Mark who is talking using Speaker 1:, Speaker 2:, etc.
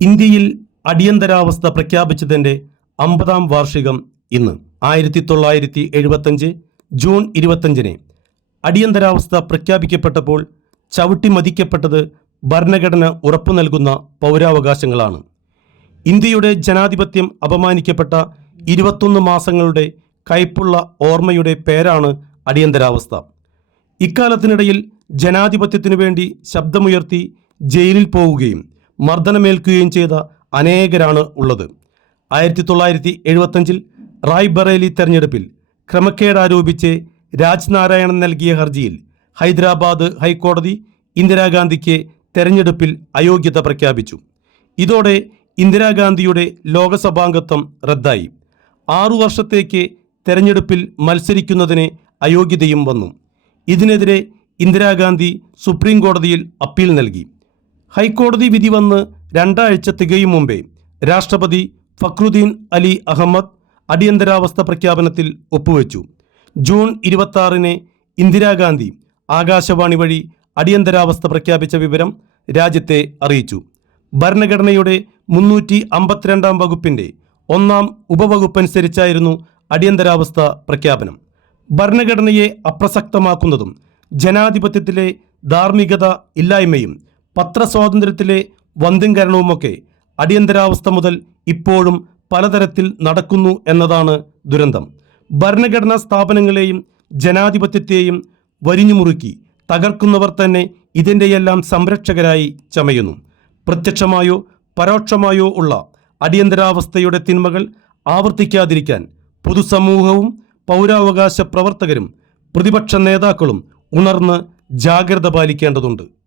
Speaker 1: ഇന്ത്യയിൽ അടിയന്തരാവസ്ഥ പ്രഖ്യാപിച്ചതിന്റെ അമ്പതാം വാർഷികം ഇന്ന്. ആയിരത്തി തൊള്ളായിരത്തി എഴുപത്തഞ്ച് ജൂൺ ഇരുപത്തഞ്ചിന് അടിയന്തരാവസ്ഥ പ്രഖ്യാപിക്കപ്പെട്ടപ്പോൾ ചവിട്ടി മതിക്കപ്പെട്ടത് ഭരണഘടന ഉറപ്പു നൽകുന്ന പൗരാവകാശങ്ങളാണ്. ഇന്ത്യയുടെ ജനാധിപത്യം അപമാനിക്കപ്പെട്ട ഇരുപത്തൊന്ന് മാസങ്ങളുടെ കയ്പുള്ള ഓർമ്മയുടെ പേരാണ് അടിയന്തരാവസ്ഥ. ഇക്കാലത്തിനിടയിൽ ജനാധിപത്യത്തിനു വേണ്ടി ശബ്ദമുയർത്തി ജയിലിൽ പോവുകയും മർദ്ദനമേൽക്കുകയും ചെയ്ത അനേകരാണ് ഉള്ളത്. ആയിരത്തി തൊള്ളായിരത്തി എഴുപത്തഞ്ചിൽ റായ് ബറേലി തെരഞ്ഞെടുപ്പിൽ ക്രമക്കേട് ആരോപിച്ച് രാജ് നാരായണൻ നൽകിയ ഹർജിയിൽ ഹൈദരാബാദ് ഹൈക്കോടതി ഇന്ദിരാഗാന്ധിക്ക് തെരഞ്ഞെടുപ്പിൽ അയോഗ്യത പ്രഖ്യാപിച്ചു. ഇതോടെ ഇന്ദിരാഗാന്ധിയുടെ ലോകസഭാംഗത്വം റദ്ദായി. ആറു വർഷത്തേക്ക് തെരഞ്ഞെടുപ്പിൽ മത്സരിക്കുന്നതിന് അയോഗ്യതയും വന്നു. ഇതിനെതിരെ ഇന്ദിരാഗാന്ധി സുപ്രീം കോടതിയിൽ അപ്പീൽ നൽകി. ഹൈക്കോടതി വിധി വന്ന് രണ്ടാഴ്ച തികയും മുമ്പേ രാഷ്ട്രപതി ഫക്രുദ്ദീൻ അലി അഹമ്മദ് അടിയന്തരാവസ്ഥ പ്രഖ്യാപനത്തിൽ ഒപ്പുവെച്ചു. ജൂൺ ഇരുപത്തി ആറിന് ഇന്ദിരാഗാന്ധി ആകാശവാണി വഴി അടിയന്തരാവസ്ഥ പ്രഖ്യാപിച്ച വിവരം രാജ്യത്തെ അറിയിച്ചു. ഭരണഘടനയുടെ മുന്നൂറ്റി അമ്പത്തിരണ്ടാം വകുപ്പിന്റെ ഒന്നാം ഉപവകുപ്പനുസരിച്ചായിരുന്നു അടിയന്തരാവസ്ഥ പ്രഖ്യാപനം. ഭരണഘടനയെ അപ്രസക്തമാക്കുന്നതും ജനാധിപത്യത്തിലെ ധാർമ്മികത ഇല്ലായ്മയും പത്രസ്വാതന്ത്ര്യത്തിലെ വന്ധ്യംകരണവുമൊക്കെ അടിയന്തരാവസ്ഥ മുതൽ ഇപ്പോഴും പലതരത്തിൽ നടക്കുന്നു എന്നതാണ് ദുരന്തം. ഭരണഘടനാ സ്ഥാപനങ്ങളെയും ജനാധിപത്യത്തെയും വരിഞ്ഞുമുറുക്കി തകർക്കുന്നവർ തന്നെ ഇതിന്റെയെല്ലാം സംരക്ഷകരായി ചമയുന്നു. പ്രത്യക്ഷമായോ പരോക്ഷമായോ ഉള്ള അടിയന്തരാവസ്ഥയുടെ തിന്മകൾ ആവർത്തിക്കാതിരിക്കാൻ പൊതുസമൂഹവും പൗരാവകാശ പ്രവർത്തകരും പ്രതിപക്ഷ നേതാക്കളും ഉണർന്ന് ജാഗ്രത പാലിക്കേണ്ടതുണ്ട്.